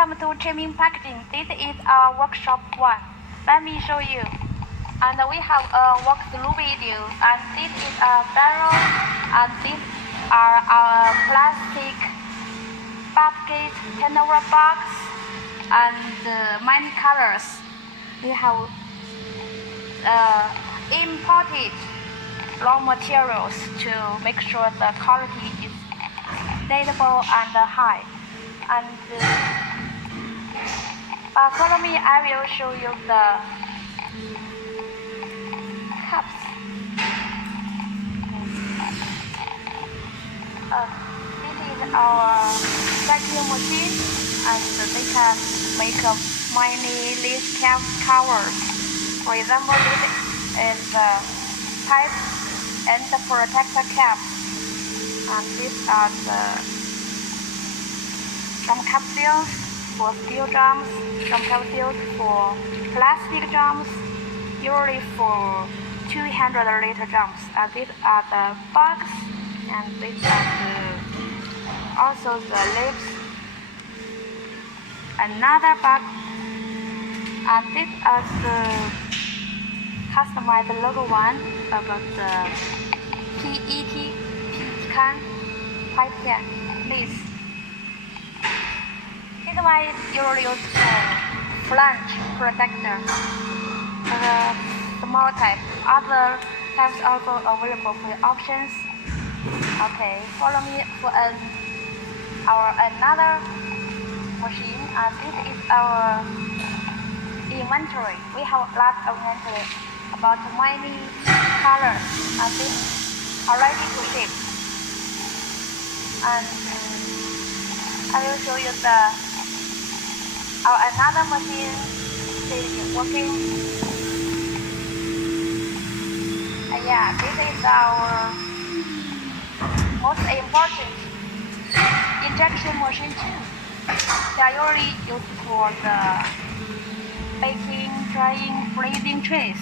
Welcome to Qiming Packaging. This is our workshop 1. Let me show you. And we have a walkthrough video. And this is a barrel. And these are our plastic basket, turnover box, and many colors. We have imported raw materials to make sure the quality is stable and high. And follow me, I will show you the cups. This is our vacuum machine, and they can make many lid covers. For example, this is the pipe and the protector cap, and these are some capsules for steel drums, some capsules for plastic drums, usually for 200-liter drums. And these are the box, and these are also the lips. Another box, and these are the customized logo one about the PET can pipe can. This one is usually used for flange protector. The small type. Other types also available for options. Okay, follow me for another machine. This is our inventory. We have a lot of inventory, about many colors, and this are ready to ship. And I will show you another machine is working. Yeah, this is our most important injection machine too. They are usually used for the baking, drying, freezing trays.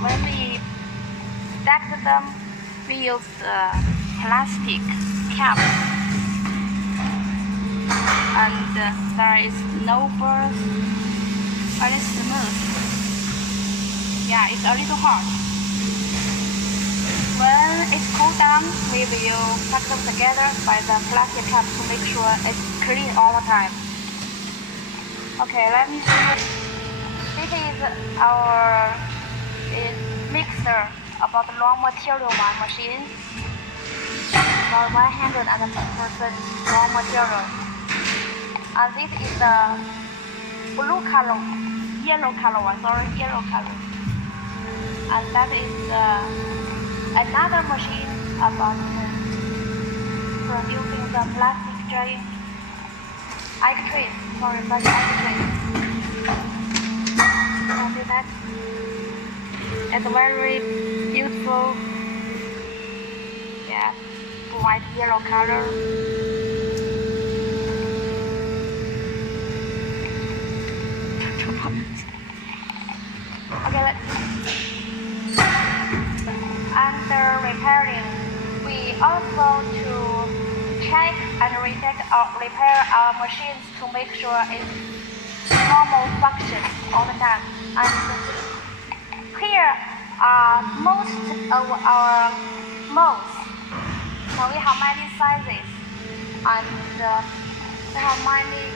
When we stack them, we use plastic caps, and there is no burst, very smooth. Yeah, it's a little hard. When it's cooled down, we will pack them together by the plastic cap to make sure it's clean all the time. Okay, let me show you. This is our mixer about the raw material one machine. About 100% raw material. And this is the yellow color one. And that is another machine about producing the plastic drying egg trays. Copy that. It's very beautiful. Yeah, white yellow color. Okay, under repairing, we also to check and repair our machines to make sure it's normal function all the time. And here are most of our molds. So we have many sizes, and we have many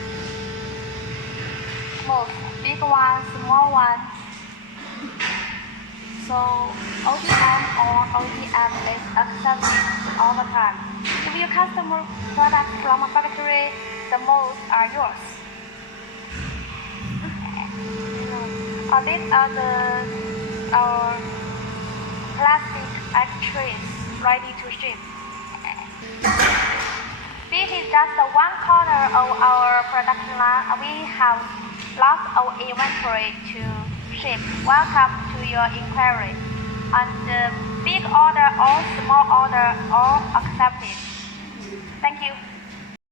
molds, big ones, small ones. So ODM or ODM is accepted all the time. If your customer product from a factory, the molds are yours. These are our plastic egg trays ready to ship. This is just one corner of our production line. We have lots of inventory to ship. Welcome to your inquiry. And big order or small order all accepted. Thank you.